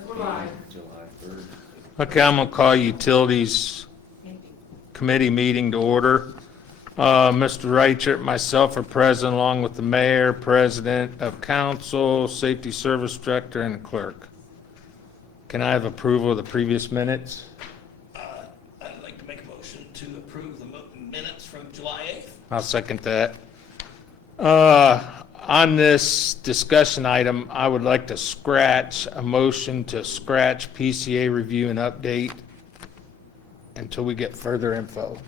July. July 3rd. Okay, I'm gonna call Utilities Committee meeting to order. Mr. Reichert, myself are present along with the mayor, president of council, safety service director, and clerk. Can I have approval of the previous minutes? I'd like to make a motion to approve the minutes from July 8th. I'll second that. On this discussion item, I would like to scratch a motion to scratch PCA review and update until we get further info.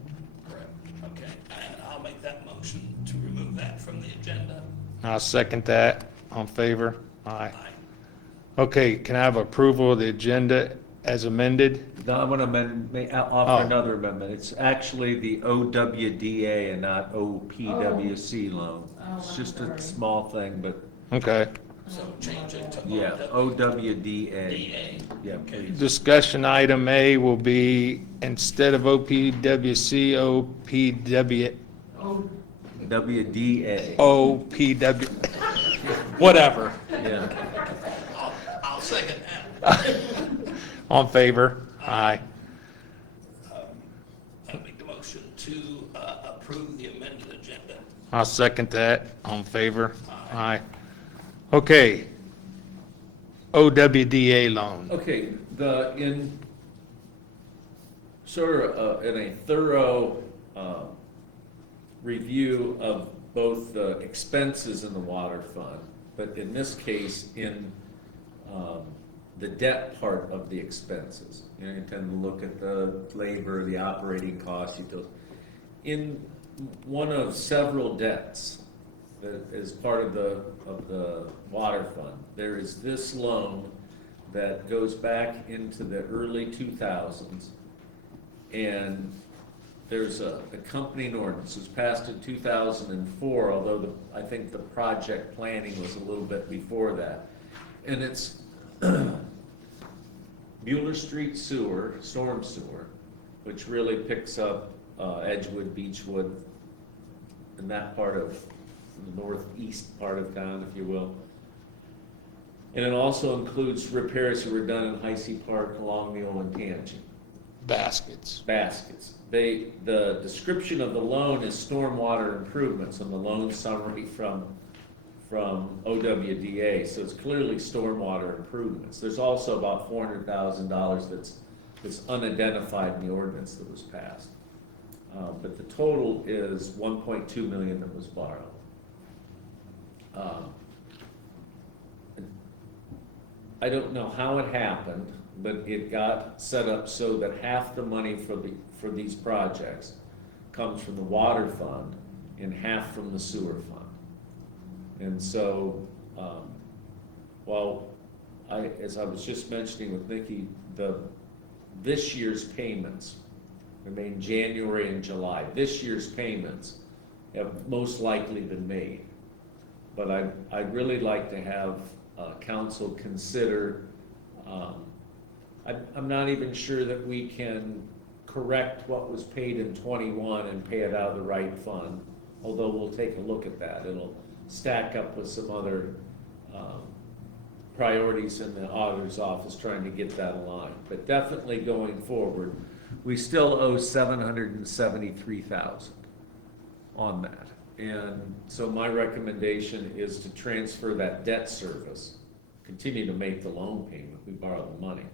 Correct. Okay, and I'll make that motion to remove that from the agenda. I'll second that. On favor? Aye. Aye. Okay, can I have approval of the agenda as amended? No, I'm gonna offer Oh. another amendment. It's actually the OWDA and not OPWC loan. Oh, It's I'm just a sorry. small thing, but Okay. So change it to yeah, OWDA. OWDA. Yeah, Okay. please. Discussion item A will be instead of OPWC, OPW, WDA. OPW, whatever. Yeah. I'll second that. On favor? Aye. I'll make the motion to approve the amended agenda. I'll second that. On favor? Aye. Okay. OWDA loan. Okay, in a thorough review of both the expenses in the water fund, but in this case, in the debt part of the expenses. You know, you tend to look at the labor, the operating costs, in one of several debts that is part of the water fund, there is this loan that goes back into the early 2000s, and there's a accompanying ordinance. It was passed in 2004, although I think the project planning was a little bit before that. And it's Mueller Street Sewer, storm sewer, which really picks up Edgewood, Beechwood, and that part of the northeast part of town, if you will. And it also includes repairs that were done in Heisey Park along the Olentangy. Baskets. Baskets. The description of the loan is stormwater improvements on the loan summary from OWDA, so it's clearly stormwater improvements. There's also about $400,000 that's unidentified in the ordinance that was passed. But the total is $1.2 million that was borrowed. I don't know how it happened, but it got set up so that half the money for these projects comes from the water fund and half from the sewer fund. And so, as I was just mentioning with Nikki, this year's payments remain January and July. This year's payments have most likely been made. But I'd really like to have council consider, I'm not even sure that we can correct what was paid in '21 and pay it out of the right fund, although we'll take a look at that. It'll stack up with some other priorities in the auditor's office trying to get that aligned. But definitely going forward, we still owe $773,000 on that. And so my recommendation is to transfer that debt service, continue to make the loan payment, we borrow the money,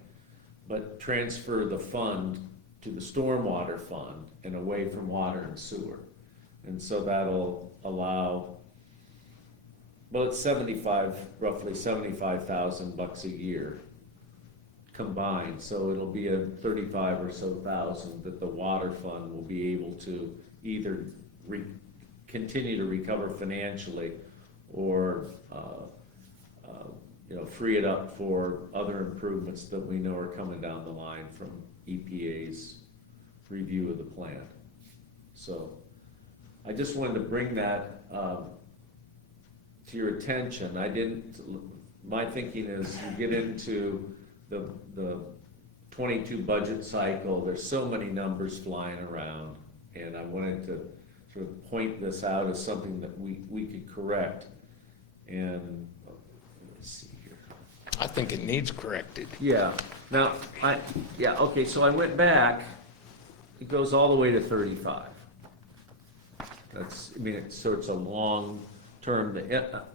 but transfer the fund to the stormwater fund and away from water and sewer. And so that'll allow, well, it's roughly $75,000 a year combined, so it'll be a 35 or so thousand that the water fund will be able to either continue to recover financially or free it up for other improvements that we know are coming down the line from EPA's review of the plan. So I just wanted to bring that to your attention. My thinking is you get into the 22 budget cycle, there's so many numbers flying around, and I wanted to sort of point this out as something that we could correct. And let's see here. I think it needs corrected. Yeah, now, okay, so I went back, it goes all the way to 35. That's, I mean, so it's a long term,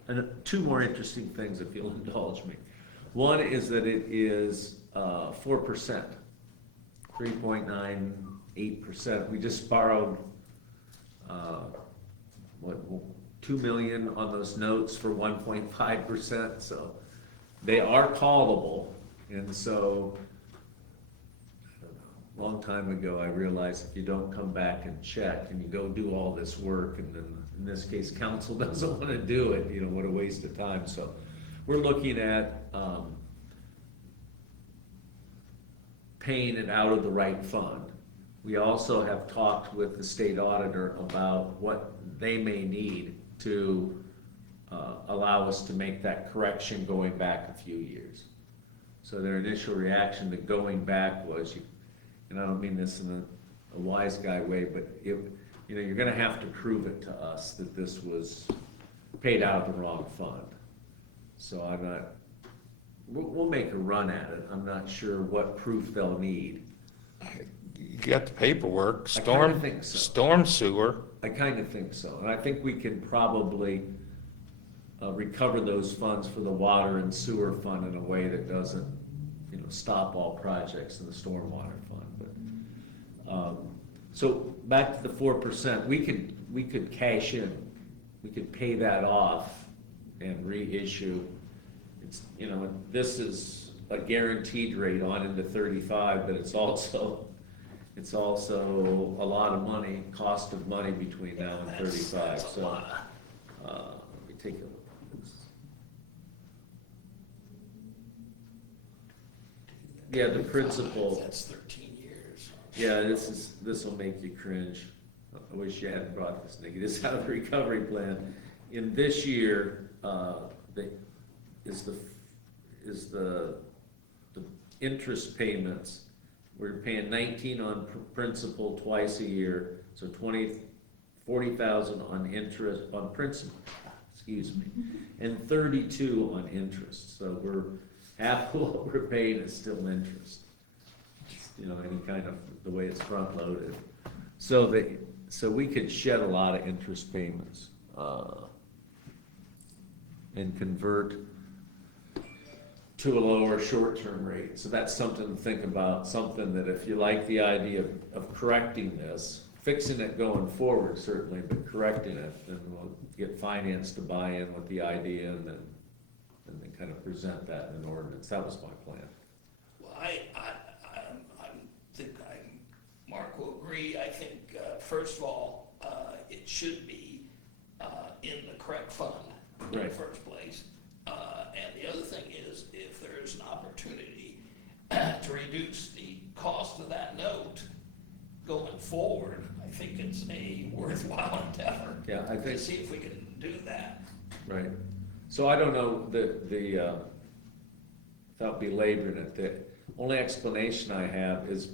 and two more interesting things, if you'll indulge me. One is that it is 4%, 3.98%. We just borrowed, what, 2 million on those notes for 1.5%, so they are callable, and so, I don't know, a long time ago, I realized if you don't come back and check, and you go do all this work, and then, in this case, council doesn't wanna do it, you know, what a waste of time, so we're looking at, paying it out of the right fund. We also have talked with the state auditor about what they may need to allow us to make that correction going back a few years. So their initial reaction to going back was, and I don't mean this in a wise guy way, but you know, you're gonna have to prove it to us that this was paid out of the wrong fund. So I'm not, we'll make a run at it. I'm not sure what proof they'll need. You got the paperwork, I kinda think so. storm sewer. I kind of think so, and I think we can probably recover those funds for the water and sewer fund in a way that doesn't, you know, stop all projects in the stormwater fund, but, so back to the 4%, we could cash in, we could pay that off and reissue. It's, you know, this is a guaranteed rate on into 35, but it's also a lot of money, cost of money between now and 35, That's a so, lot. let me take a look at this. Yeah, the principal, That's 13 years. yeah, this will make you cringe. I wish you hadn't brought this, Nikki, this is out of the recovery plan. In this year, the interest payments, we're paying 19 on principal twice a year, so 40,000 on interest, on principal, excuse me, and 32 on interest, so we're, half of what we're paying is still interest. You know, any kind of, the way it's front loaded. So we could shed a lot of interest payments, and convert to a lower short-term rate. So that's something to think about, something that if you like the idea of correcting this, fixing it going forward certainly, but correcting it, then we'll get finance to buy in with the idea and then kind of present that in an ordinance. That was my plan. Well, I think Mark will agree. I think, first of all, it should be in the correct fund in the Right. first place. And the other thing is, if there's an opportunity to reduce the cost of that note going forward, I think it's a worthwhile endeavor. Yeah, I To think, see if we can do that. right. So I don't know, without belaboring it, the only explanation I have is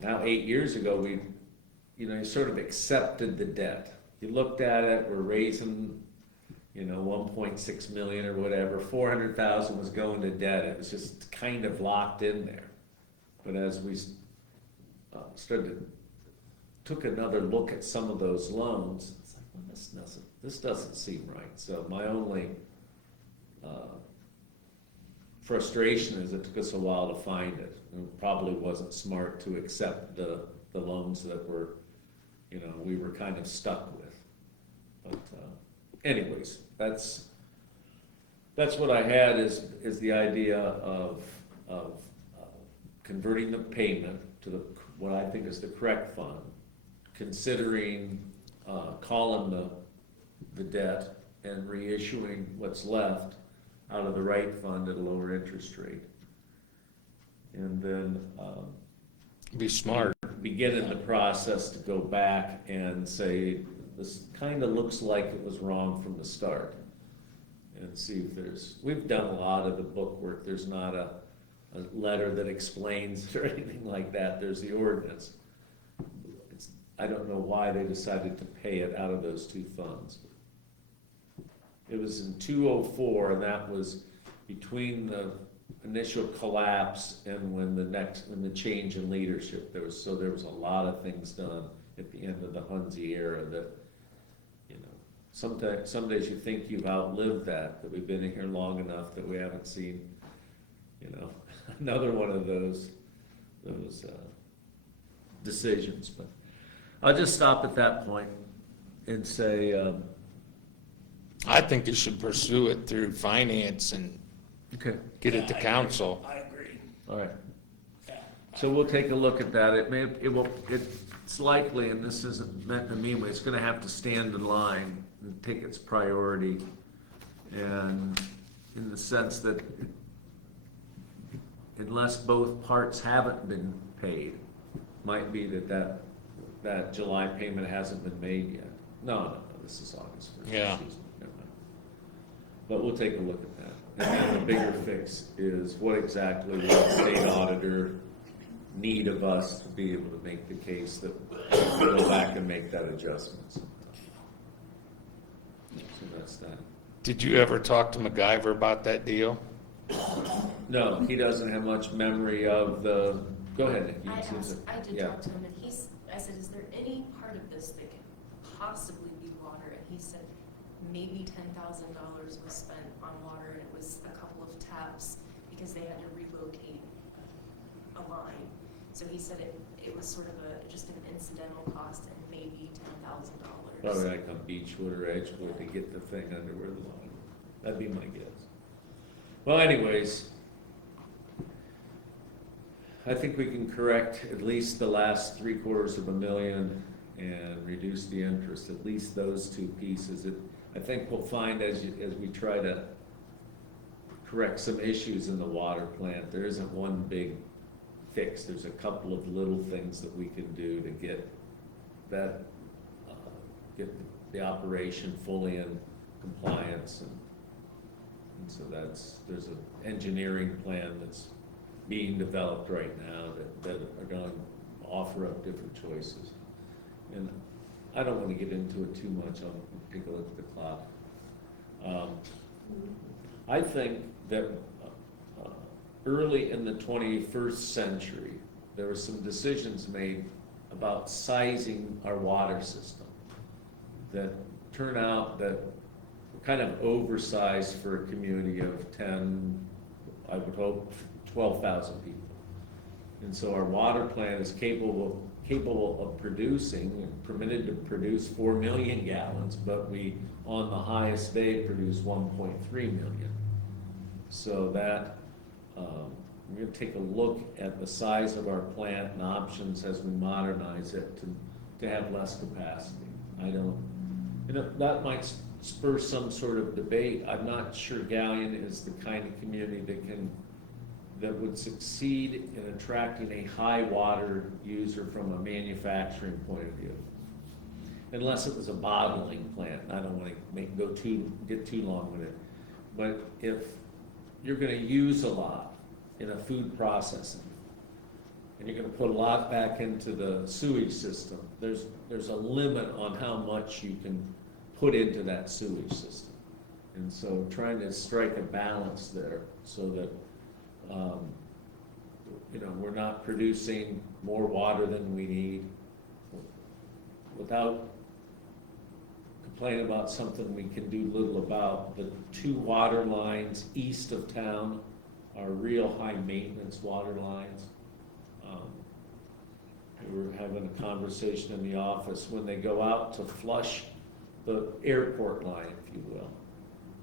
now 8 years ago, you sort of accepted the debt. You looked at it, we're raising, 1.6 million or whatever, 400,000 was going to debt, it was just kind of locked in there. But as we took another look at some of those loans, it's like, well, this doesn't seem right. So my only frustration is it took us a while to find it. It probably wasn't smart to accept the loans that we were kind of stuck with. But anyways, that's what I had is the idea of converting the payment to what I think is the correct fund, considering calling the debt and reissuing what's left out of the right fund at a lower interest rate. And then Be smart. beginning the process to go back and say, this kind of looks like it was wrong from the start. And see if we've done a lot of the book work, there's not a letter that explains or anything like that, there's the ordinance. I don't know why they decided to pay it out of those two funds. It was in 2004, and that was between the initial collapse and when the change in leadership, there was a lot of things done at the end of the Hunzy era that, you know, some days you think you've outlived that we've been here long enough that we haven't seen, you know, another one of those decisions. But I'll just stop at that point and say, I think you should pursue it through finance and okay, get it to Yeah, I agree. council. I agree. all right. Yeah. So we'll take a look at that. It's likely, and this isn't meant to mean, it's gonna have to stand in line and take its priority. And in the sense that unless both parts haven't been paid, might be that July payment hasn't been made yet. No, this is August first. Yeah. But we'll take a look at that. And then the bigger fix is what exactly will the state auditor need of us to be able to make the case that we go back and make that adjustment. So that's that. Did you ever talk to MacGyver about that deal? No, he doesn't have much memory of the, go ahead, Nick. I did Yeah. talk to him, and I said, is there any part of this that could possibly be water? And he said, maybe $10,000 was spent on water, and it was a couple of taps, because they had to relocate a line. So he said it was sort of just an incidental cost, and maybe $10,000. Probably like on Beechwood or Edgewood to get the thing under where the line. That'd be my guess. Well, anyways, I think we can correct at least the last $750,000 and reduce the interest, at least those two pieces. I think we'll find as we try to correct some issues in the water plant, there isn't one big fix. There's a couple of little things that we can do to get that, get the operation fully in compliance. And so there's an engineering plan that's being developed right now that are going to offer up different choices. And I don't want to get into it too much. I'll take a look at the clock. I think that early in the 21st century, there were some decisions made about sizing our water system that turn out that were kind of oversized for a community of 10, I would hope, 12,000 people. And so our water plant is capable of producing, permitted to produce 4 million gallons, but we, on the highest day, produce 1.3 million. So that, we're gonna take a look at the size of our plant and options as we modernize it to have less capacity. That might spur some sort of debate. I'm not sure Galion is the kind of community that would succeed in attracting a high water user from a manufacturing point of view. Unless it was a bottling plant. I don't want to get too long with it. But if you're gonna use a lot in a food processing, and you're gonna put a lot back into the sewage system, there's a limit on how much you can put into that sewage system. And so trying to strike a balance there so that we're not producing more water than we need without complaining about something we can do little about. The 2 water lines east of town are real high maintenance water lines. We were having a conversation in the office when they go out to flush the airport line, if you will.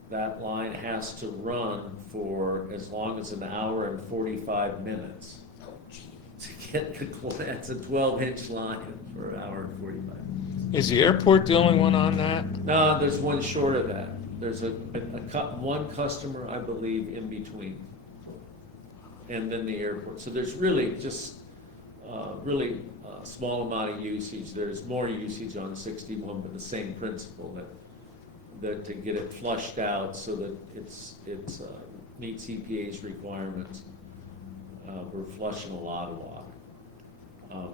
That line has to run for as long as an hour and 45 minutes Oh, gee. to get That's a 12-inch line for an hour and 45 minutes. Is the airport the only one on that? No, there's one short of that. There's one customer, I believe, in between. And then the airport. So there's really just really small amount of usage. There's more usage on 61, but the same principle that to get it flushed out so that it's meets EPA's requirements. We're flushing a lot of water.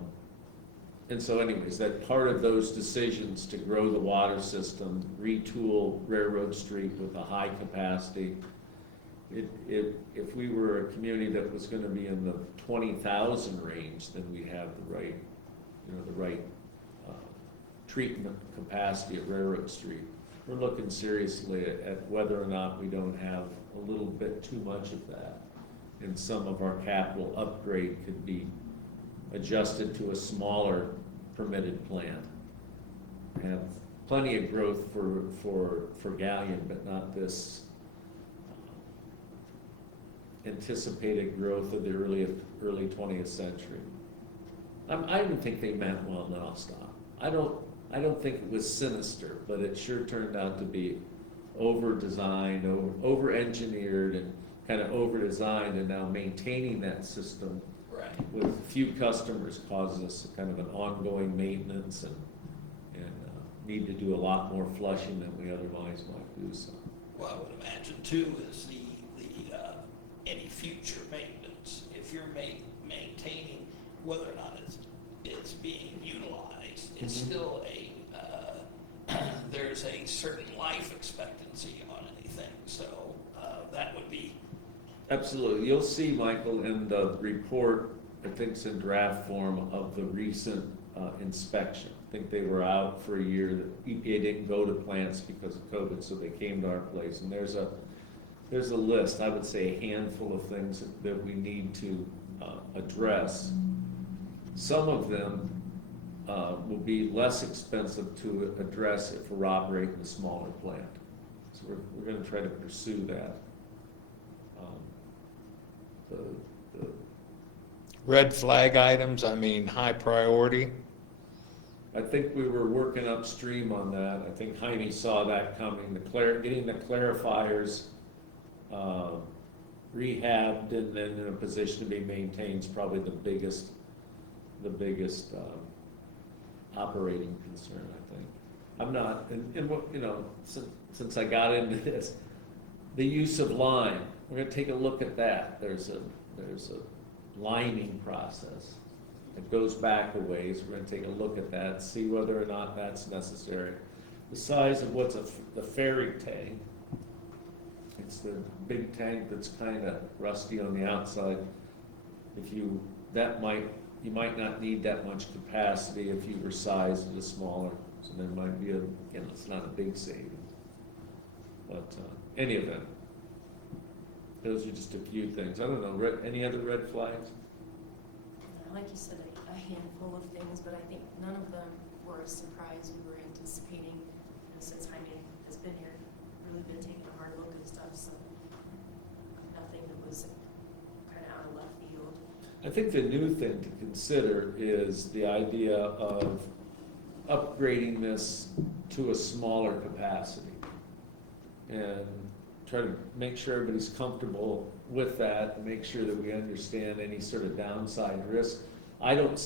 And so anyways, that part of those decisions to grow the water system, retool Railroad Street with a high capacity, If we were a community that was gonna be in the 20,000 range, then we have the right, the right treatment capacity at Railroad Street. We're looking seriously at whether or not we don't have a little bit too much of that. And some of our capital upgrade could be adjusted to a smaller permitted plant. Have plenty of growth for galleon, but not this anticipated growth of the early 20th century. I even think they meant well, then I'll stop. I don't think it was sinister, but it sure turned out to be over-designed, over-engineered, and kind of over-designed, and now maintaining that system Right. with few customers causes us kind of an ongoing maintenance and need to do a lot more flushing than we otherwise might do, so. Well, I would imagine too is the any future maintenance, if you're maintaining whether or not it's being utilized, it's Mhm. still there's a certain life expectancy on anything, so that would be. Absolutely. You'll see, Michael, in the report, I think it's in draft form, of the recent inspection. I think they were out for a year. The EPA didn't go to plants because of COVID, so they came to our place. And there's a list, I would say a handful of things that we need to address. Some of them will be less expensive to address if we're operating a smaller plant. So we're going to try to pursue that. The Red flag items, I mean, high priority. I think we were working upstream on that. I think Jaime saw that coming. Getting the clarifiers rehabbed and then in a position to be maintained is probably the biggest operating concern, I think. I'm not, and what, since I got into this, the use of lime, we're gonna take a look at that. There's a liming process. It goes back a ways. We're gonna take a look at that, see whether or not that's necessary. The size of what's the ferry tank. It's the big tank that's kind of rusty on the outside. You might not need that much capacity if you were sized it smaller. So there might be it's not a big savings. But any event, those are just a few things. I don't know, any other red flags? Like you said, a handful of things, but I think none of them were a surprise we were anticipating. And since Jaime has been here, really been taking a hard look at stuff, so nothing that was kind of out of left field. I think the new thing to consider is the idea of upgrading this to a smaller capacity and try to make sure everybody's comfortable with that and make sure that we understand any sort of downside risk. I don't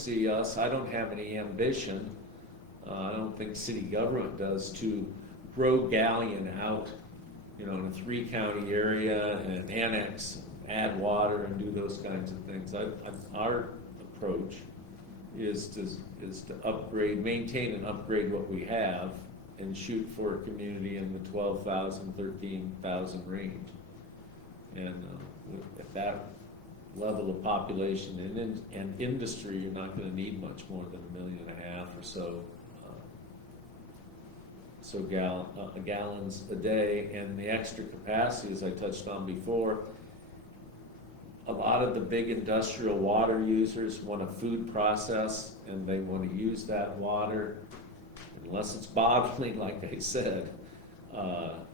have any ambition, I don't think city government does, to grow galleon out, in a 3-county area and annex, add water and do those kinds of things. Our approach is to maintain and upgrade what we have and shoot for a community in the 12,000, 13,000 range. And at that level of population and industry, you're not going to need much more than 1.5 million or so gallons a day. And the extra capacity, as I touched on before, a lot of the big industrial water users want a food process and they want to use that water, unless it's bottling, like I said. And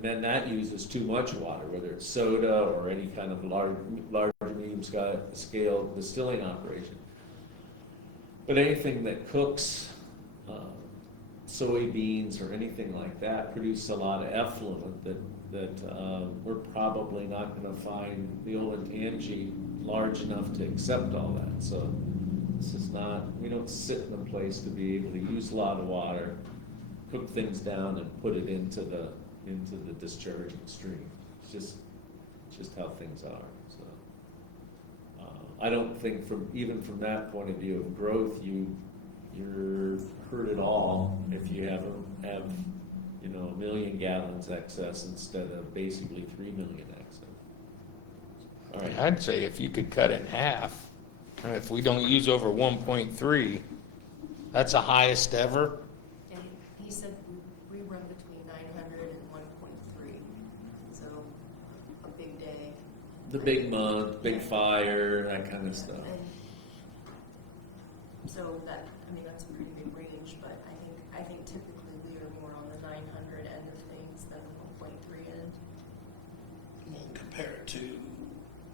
then that uses too much water, whether it's soda or any kind of large medium scale distilling operation. But anything that cooks, soybeans or anything like that, produces a lot of effluent that we're probably not going to find the Olentangy large enough to accept all that. So this is not, we don't sit in a place to be able to use a lot of water, cook things down and put it into the discharging stream. It's just how things are. So I don't think even from that point of view of growth, you're hurt at all if you have you know, 1 million gallons excess instead of basically 3 million excess. All right. I'd say if you could cut it in half, and if we don't use over 1.3, that's the highest ever. And he said we run between 900 and 1.3, so a big day. The big month, big fire, that kind of stuff. And so that, I mean, that's a pretty big range, but I think typically we are more on the 900 end of things than the 1.3 end. Well, compared to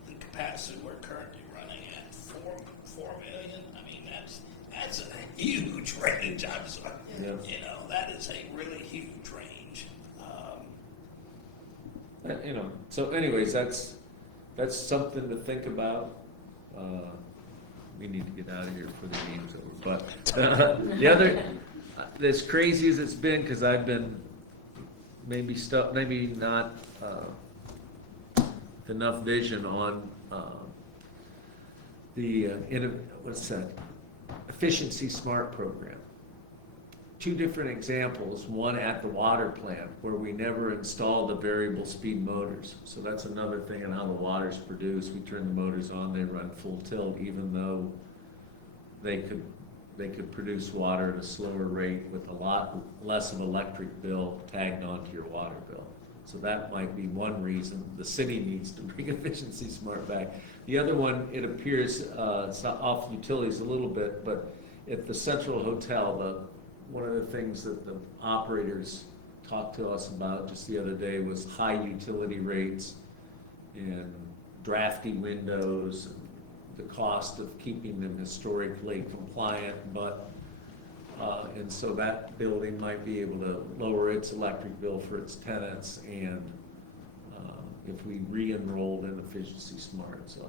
the capacity we're currently running at, 4 million, I mean, that's a huge range. I'm sorry. Yeah. You know, that is a really huge range. You know, so anyways, that's something to think about. We need to get out of here before the meeting's over. But the other, as crazy as it's been, because I've been maybe not enough vision on what's that? Efficiency Smart program. 2 different examples, one at the water plant where we never installed the variable speed motors. So that's another thing in how the water's produced. We turn the motors on, they run full tilt, even though they could produce water at a slower rate with a lot less of electric bill tagged onto your water bill. So that might be one reason the city needs to bring Efficiency Smart back. The other one, it appears, it's off utilities a little bit, but at the Central Hotel, one of the things that the operators talked to us about just the other day was high utility rates and drafty windows, and the cost of keeping them historically compliant, and so that building might be able to lower its electric bill for its tenants, and if we re-enrolled in Efficiency Smart, so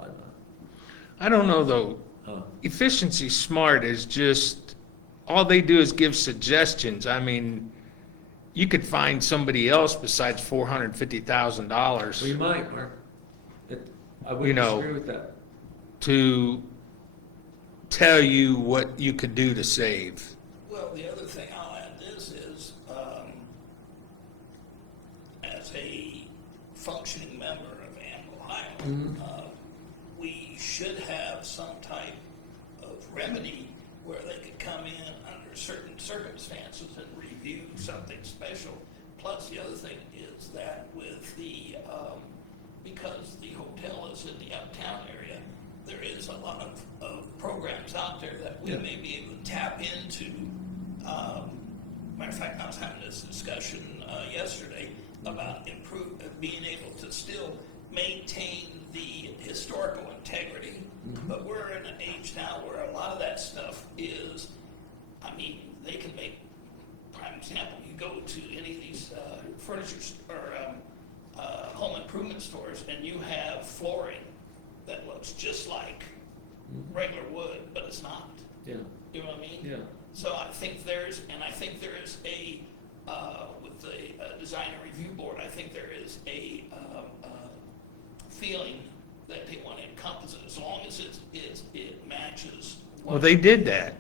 I don't know though. Huh. Efficiency Smart is just, all they do is give suggestions. I mean, you could find somebody else besides $450,000 We might, Mark. I You wouldn't know, disagree with that. to tell you what you could do to save. Well, the other thing I'll add this is, as a functioning member of Anvil Highland, we should have some type of remedy where they could come in under certain circumstances and review something special. Plus, the other thing is that with the, because the hotel is in the uptown area, there is a lot of programs out there that we Yeah. may be able to tap into. Matter of fact, I was having this discussion yesterday about being able to still maintain the historical integrity, but we're in an age now where a lot of that stuff is, I mean, they can make, prime example, you go to any of these furniture or home improvement stores and you have flooring that looks just like regular wood, but it's not. Yeah, You know what I mean? yeah. So I think there is a, with the design and review board, I think there is a feeling that they want to encompass it as long as it matches. Well, they did that.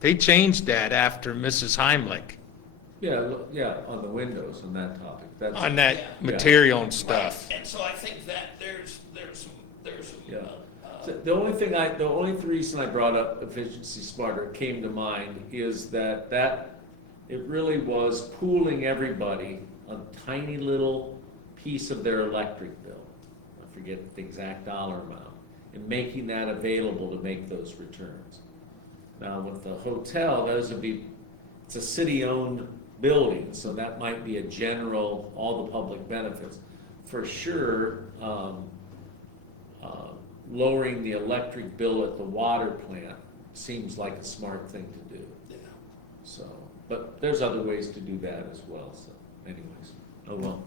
They changed that after Mrs. Heimlich Yeah, on the windows on that topic. That's, on that Yeah. material and stuff. Right. And so I think that there's some, Yeah. So the only reason I brought up Efficiency Smarter came to mind is that it really was pooling everybody a tiny little piece of their electric bill. I forget the exact dollar amount, and making that available to make those returns. Now with the hotel, it's a city-owned building, so that might be a general, all the public benefits. For sure, lowering the electric bill at the water plant seems like a smart thing to do. Yeah. So, but there's other ways to do that as well, so anyways, oh well.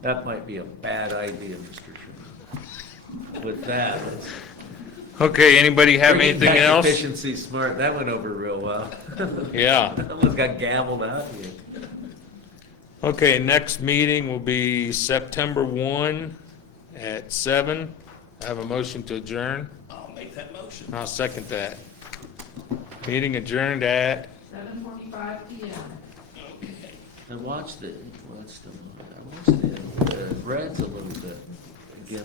That might be a bad idea, Mr. Chairman. With that, Okay, anybody have bringing anything back else? Efficiency Smart, that went over real well. Yeah. Almost got gavelled out here. Okay, next meeting will be September 1 at 7. I have a motion to adjourn. I'll make that motion. I'll second that. Meeting adjourned at 7:45 PM. Okay. I watched it, I watched it, Brad's a little bit, again,